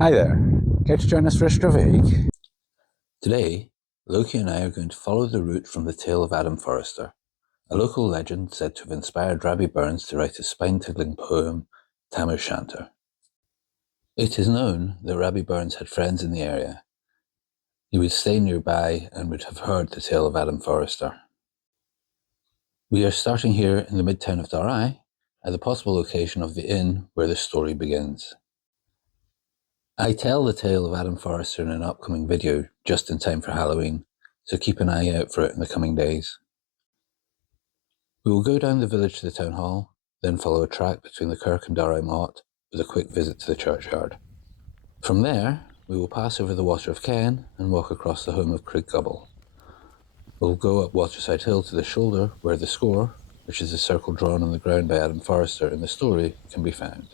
Hi there, care to join us for a stravig? Today, Loki and I are going to follow the route from the tale of Adam Forrester, a local legend said to have inspired Rabbi Burns to write his spine-tickling poem, Tam O'Shanter. It is known that Rabbi Burns had friends in the area. He would stay nearby and would have heard the tale of Adam Forrester. We are starting here in the midtown of Dalry, at the possible location of the inn where the story begins. I tell the tale of Adam Forrester in an upcoming video just in time for Halloween, so keep an eye out for it in the coming days. We will go down the village to the town hall, then follow a track between the Kirk and Dalry motte with a quick visit to the churchyard. From there, we will pass over the Water of Ken and walk across the Holm of Craiggubble. We'll go up Waterside Hill to the shoulder where the score, which is a circle drawn on the ground by Adam Forrester in the story, can be found.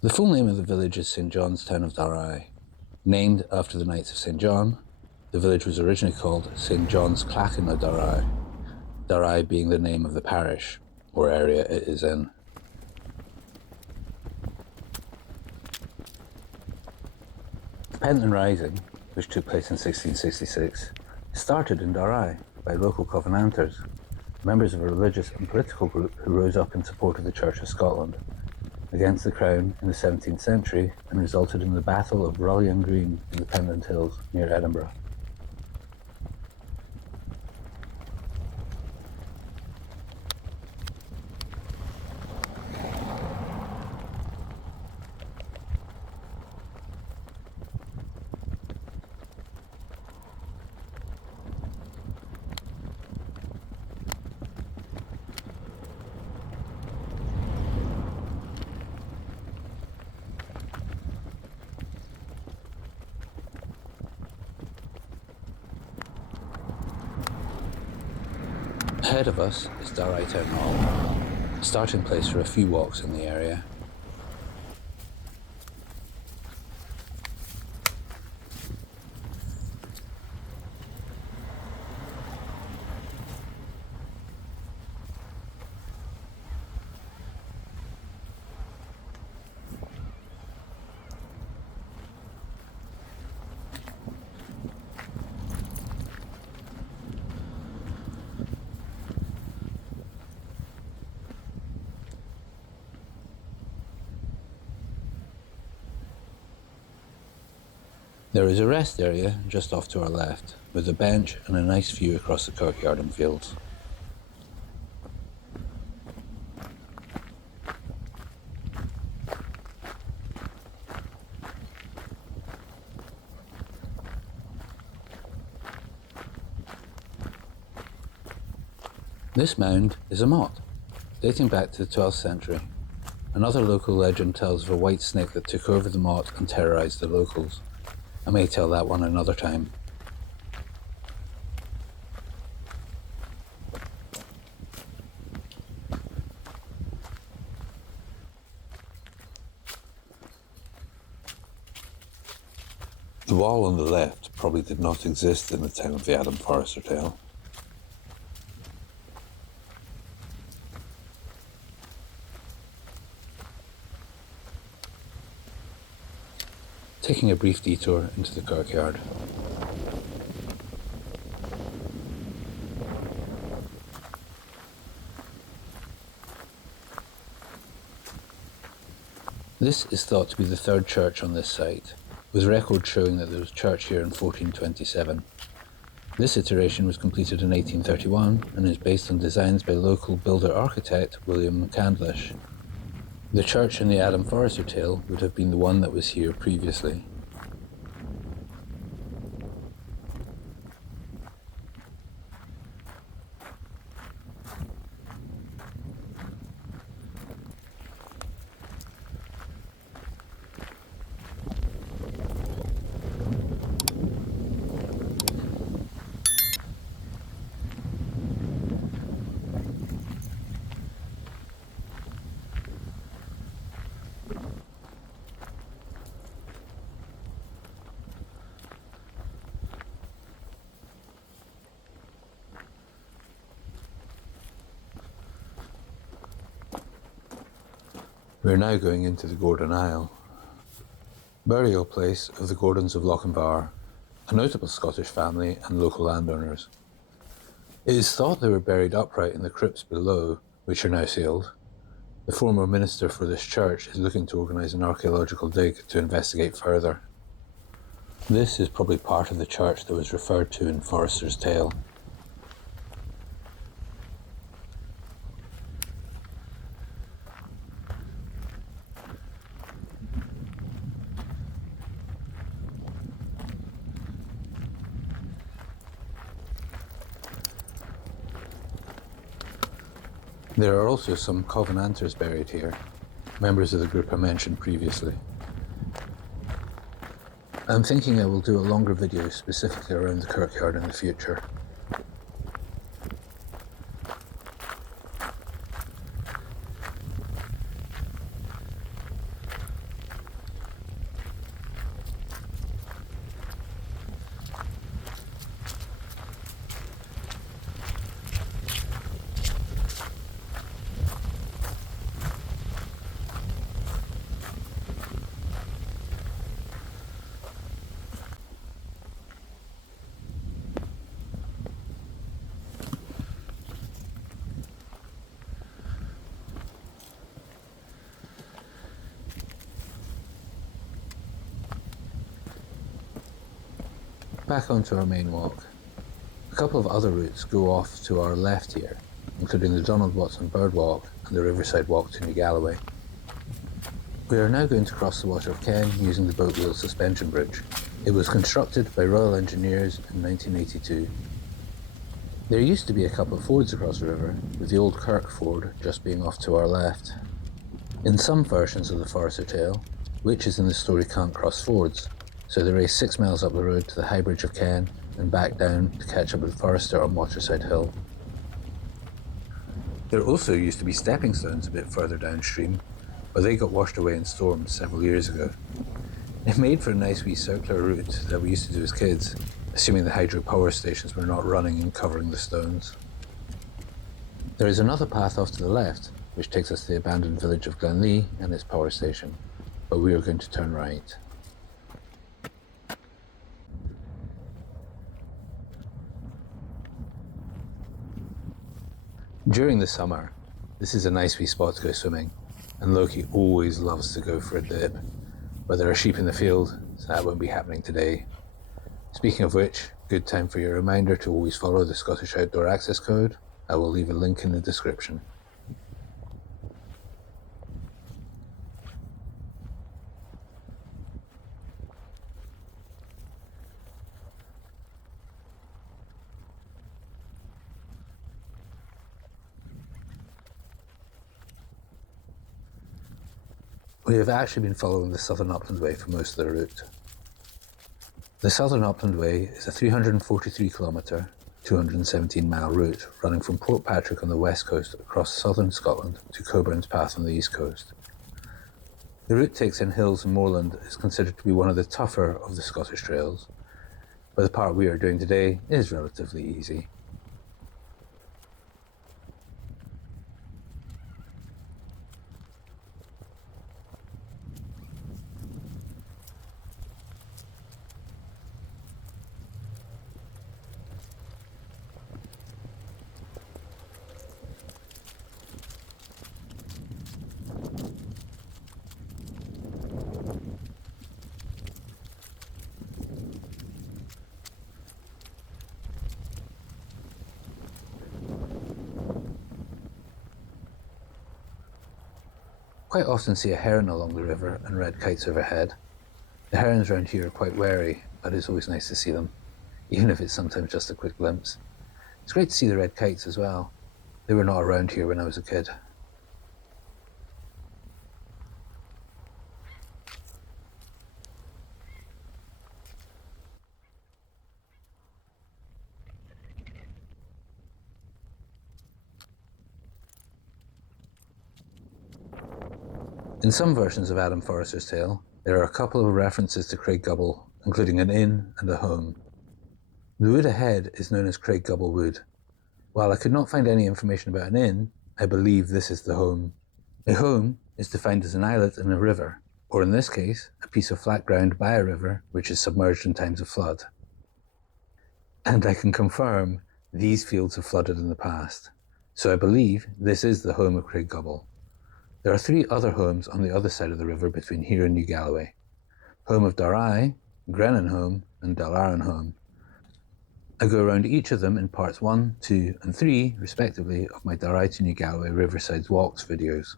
The full name of the village is St. John's, Town of Dalry. Named after the Knights of St. John, the village was originally called St. John's Clachan of Dalry, Dalry being the name of the parish, or area it is in. The Pentland Rising, which took place in 1666, started in Dalry by local Covenanters, members of a religious and political group who rose up in support of the Church of Scotland against the Crown in the 17th century and resulted in the Battle of Rullion Green in the Pentland Hills near Edinburgh. Ahead of us is Dalry Town Hall, a starting place for a few walks in the area. There is a rest area just off to our left, with a bench and a nice view across the courtyard and fields. This mound is a motte, dating back to the 12th century. Another local legend tells of a white snake that took over the motte and terrorised the locals. I may tell that one another time. The wall on the left probably did not exist in the time of the Adam Forrester tale. Taking a brief detour into the courtyard. This is thought to be the third church on this site, with records showing that there was a church here in 1427. This iteration was completed in 1831 and is based on designs by local builder-architect William McCandlish. The church in the Adam Forrester tale would have been the one that was here previously. We are now going into the Gordon Isle, burial place of the Gordons of Lochinvar, a notable Scottish family and local landowners. It is thought they were buried upright in the crypts below, which are now sealed. The former minister for this church is looking to organise an archaeological dig to investigate further. This is probably part of the church that was referred to in Forrester's tale. There are also some Covenanters buried here, members of the group I mentioned previously. I'm thinking I will do a longer video specifically around the kirkyard in the future. Back onto our main walk. A couple of other routes go off to our left here, including the Donald Watson Bird Walk and the Riverside Walk to New Galloway. We are now going to cross the Water of Ken using the boat wheel suspension bridge. It was constructed by Royal Engineers in 1982. There used to be a couple of fords across the river, with the old Kirk ford just being off to our left. In some versions of the Forrester tale, witches in the story can't cross fords, so they race 6 miles up the road to the High Bridge of Ken and back down to catch up with Forrester on Waterside Hill. There also used to be stepping stones a bit further downstream, but they got washed away in storms several years ago. It made for a nice wee circular route that we used to do as kids, assuming the hydropower stations were not running and covering the stones. There is another path off to the left, which takes us to the abandoned village of Glenlee and its power station, but we are going to turn right. During the summer, this is a nice wee spot to go swimming, and Loki always loves to go for a dip. But there are sheep in the field, so that won't be happening today. Speaking of which, good time for your reminder to always follow the Scottish Outdoor Access Code. I will leave a link in the description. We have actually been following the Southern Upland Way for most of the route. The Southern Upland Way is a 343 kilometre, 217 mile route running from Port Patrick on the west coast across southern Scotland to Coburn's Path on the east coast. The route takes in hills and moorland is considered to be one of the tougher of the Scottish trails, but the part we are doing today is relatively easy. Quite often see a heron along the river and red kites overhead. The herons around here are quite wary, but it's always nice to see them, even if it's sometimes just a quick glimpse. It's great to see the red kites as well. They were not around here when I was a kid. In some versions of Adam Forrester's tale, there are a couple of references to Craiggubble, including an inn and a home. The wood ahead is known as Craiggubble Wood. While I could not find any information about an inn, I believe this is the home. A home is defined as an islet in a river, or in this case, a piece of flat ground by a river which is submerged in times of flood. And I can confirm these fields have flooded in the past, so I believe this is the Holm of Craiggubble. There are 3 other homes on the other side of the river between here and New Galloway: Holm of Dalry, Glenkens Holm, and Dalry Holm. I go around each of them in parts 1, 2, and 3, respectively, of my Dalry to New Galloway Riverside Walks videos.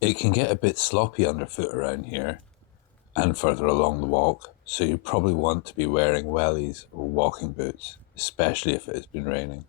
It can get a bit sloppy underfoot around here and further along the walk, so you probably want to be wearing wellies or walking boots, especially if it has been raining.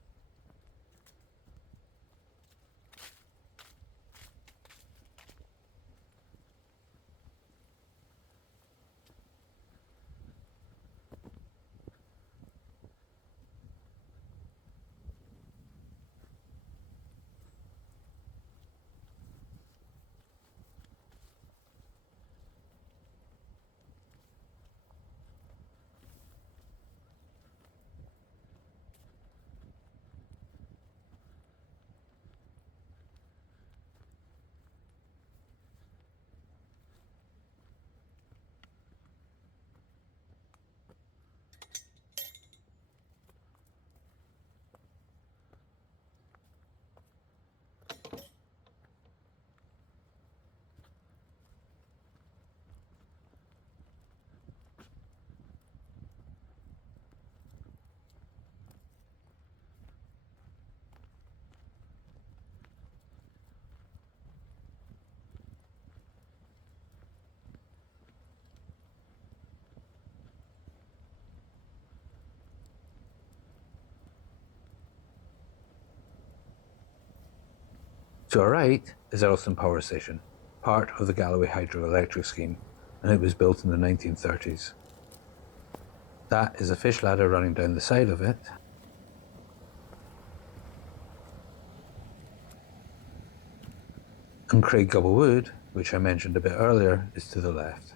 To our right is Earlstoun Power Station, part of the Galloway hydroelectric scheme, and it was built in the 1930s. That is a fish ladder running down the side of it, and Craiggubble Wood, which I mentioned a bit earlier, is to the left.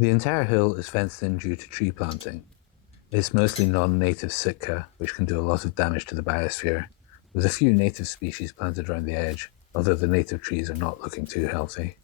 The entire hill is fenced in due to tree planting. It's mostly non-native Sitka, which can do a lot of damage to the biosphere, with a few native species planted around the edge, although the native trees are not looking too healthy.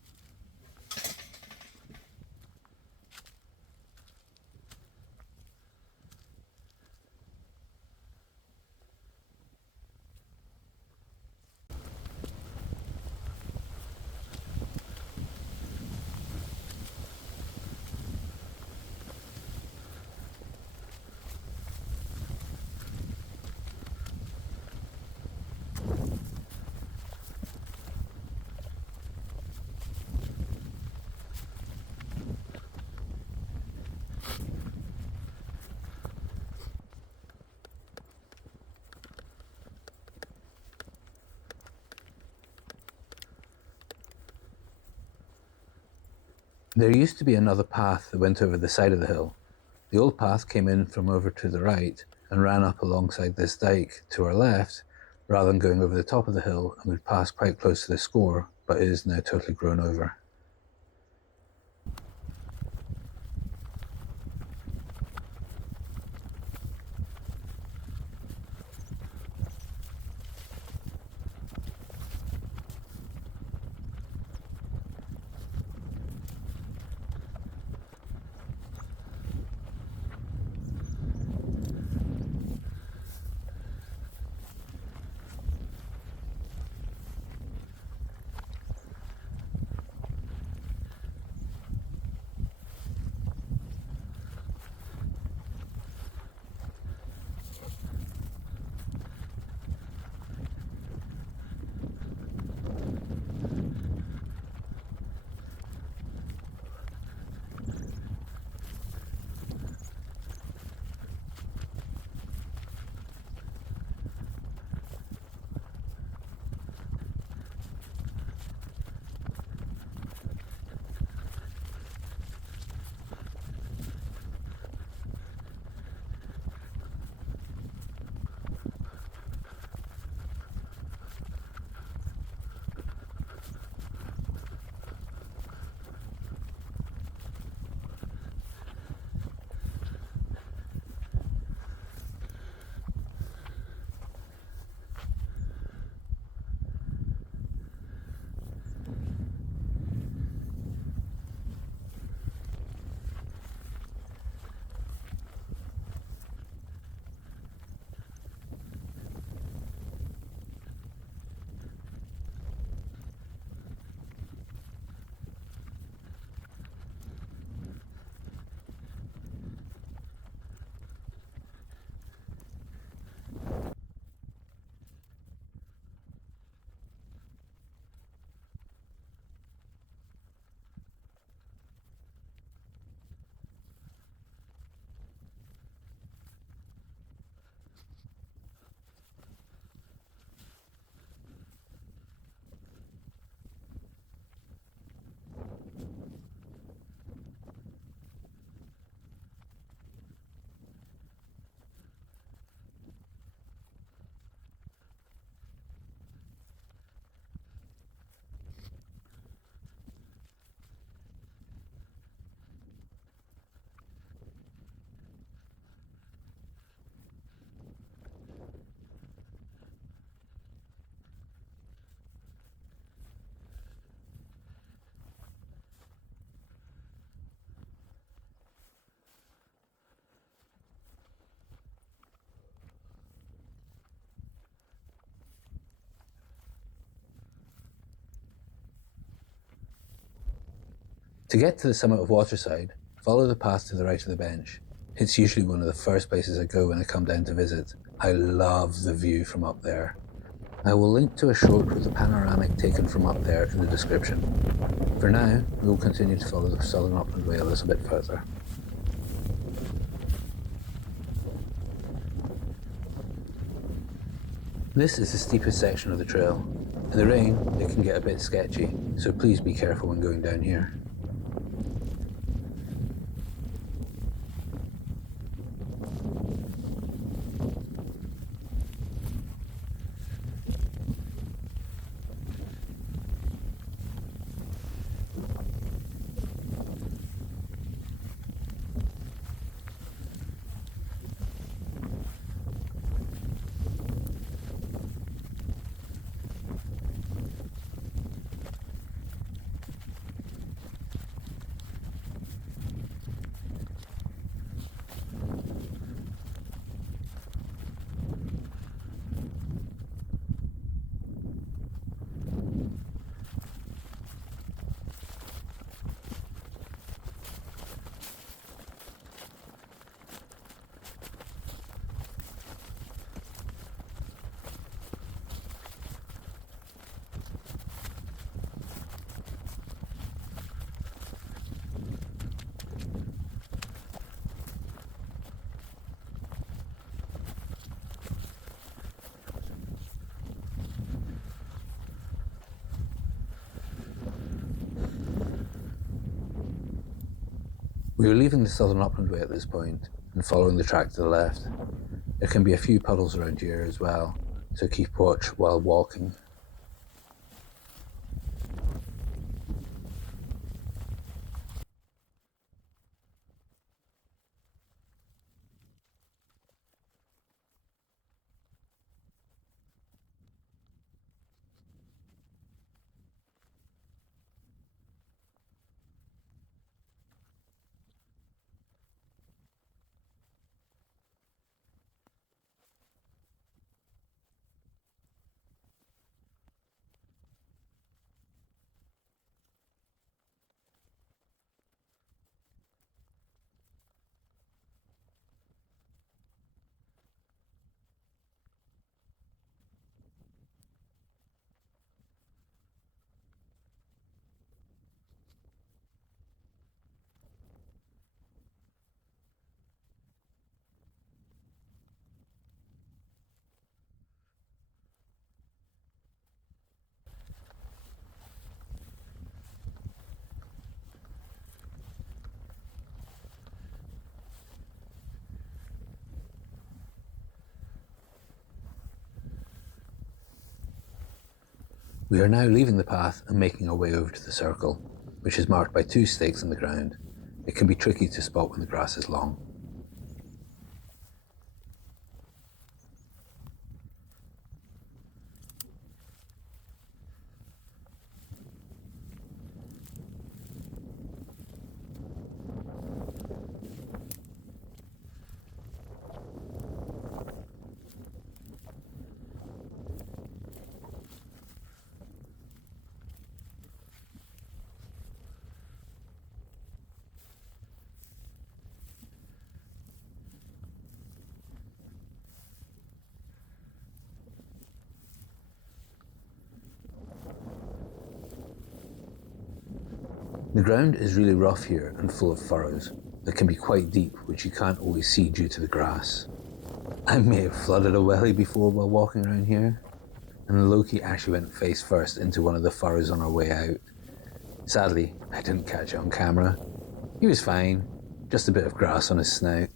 There used to be another path that went over the side of the hill. The old path came in from over to the right and ran up alongside this dike to our left, rather than going over the top of the hill, and would pass quite close to the score, but it is now totally grown over. To get to the summit of Waterside, follow the path to the right of the bench. It's usually one of the first places I go when I come down to visit. I love the view from up there. I will link to a short with a panoramic taken from up there in the description. For now, we will continue to follow the southern Upland Way a little bit further. This is the steepest section of the trail. In the rain, it can get a bit sketchy, so please be careful when going down here. We are leaving the southern Upland way at this point and following the track to the left. There can be a few puddles around here as well, so keep watch while walking. We are now leaving the path and making our way over to the circle, which is marked by 2 stakes in the ground. It can be tricky to spot when the grass is long. The ground is really rough here and full of furrows that can be quite deep, which you can't always see due to the grass. I may have flooded a welly before while walking around here, and Loki actually went face first into one of the furrows on our way out. Sadly, I didn't catch it on camera. He was fine, just a bit of grass on his snout.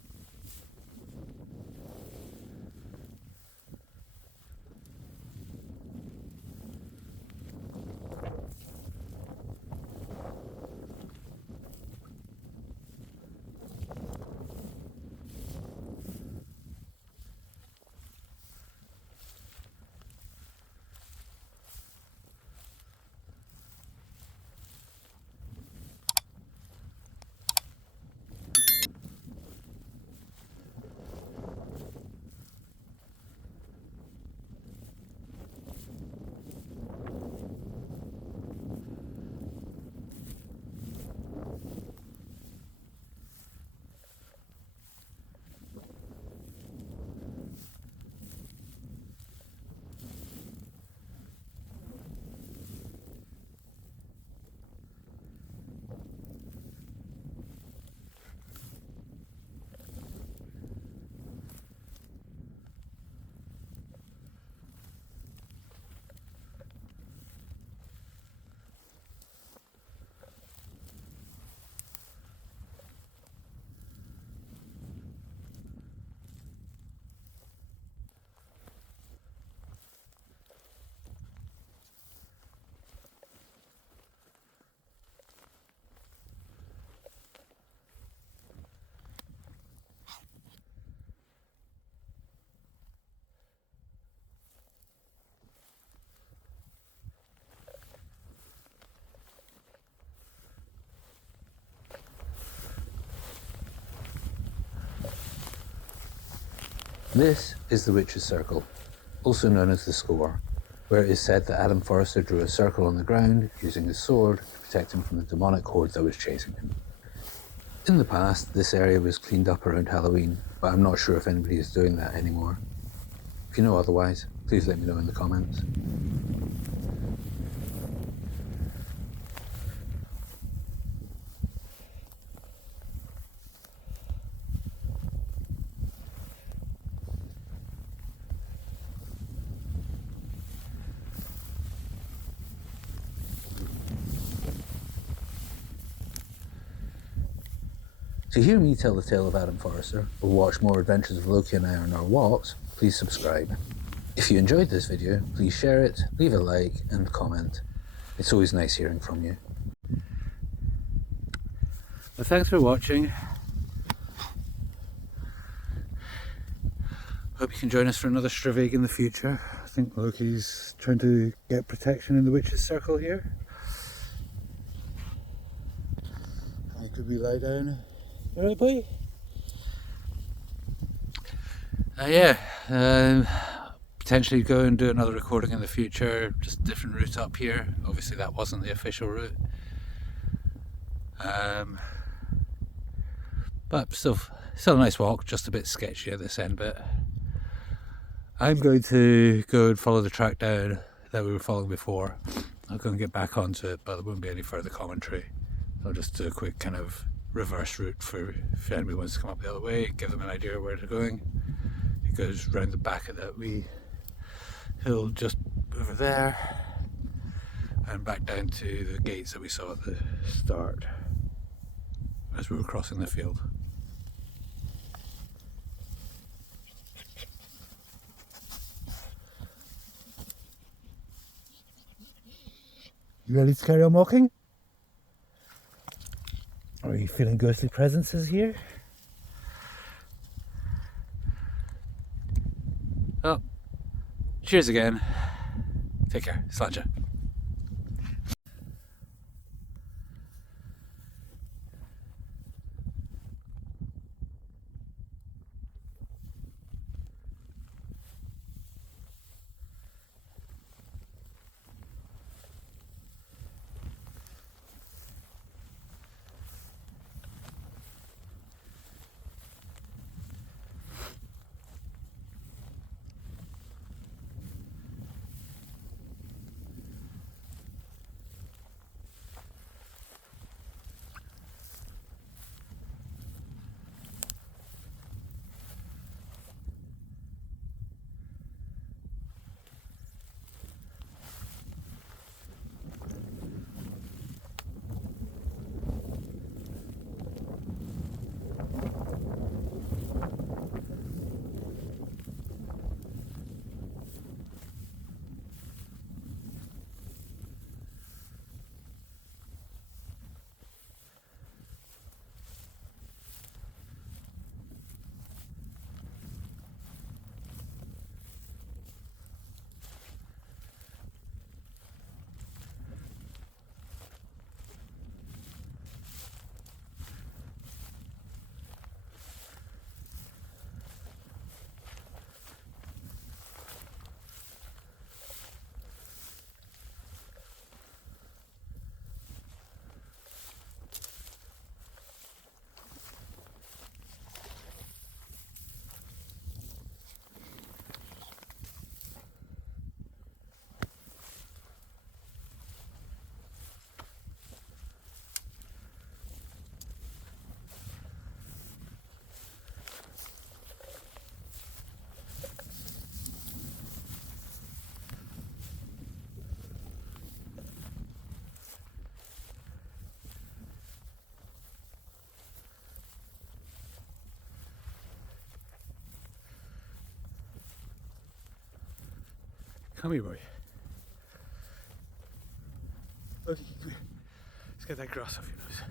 This is the Witch's Circle, also known as the Score, where it is said that Adam Forrester drew a circle on the ground using his sword to protect him from the demonic horde that was chasing him. In the past, this area was cleaned up around Halloween, but I'm not sure if anybody is doing that anymore. If you know otherwise, please let me know in the comments. To hear me tell the tale of Adam Forrester, or watch more adventures of Loki and I on our walks, please subscribe. If you enjoyed this video, please share it, leave a like and comment. It's always nice hearing from you. Well, thanks for watching. Hope you can join us for another Stravig in the future. I think Loki's trying to get protection in the witch's circle here. Could we lie down? Alright, boy? Potentially go and do another recording in the future, just a different route up here. Obviously that wasn't the official route. But still a nice walk, just a bit sketchy at this end bit. I'm going to go and follow the track down that we were following before. I'll go and get back onto it, but there won't be any further commentary. I'll just do a quick kind of reverse route for if anybody wants to come up the other way, give them an idea of where they're going. It goes round the back of that wee hill just over there and back down to the gates that we saw at the start as we were crossing the field. You ready to carry on walking? Or are you feeling ghostly presences here? Oh, cheers again. Take care. Slanja. Come here, boy. Look, let's get that grass off your nose.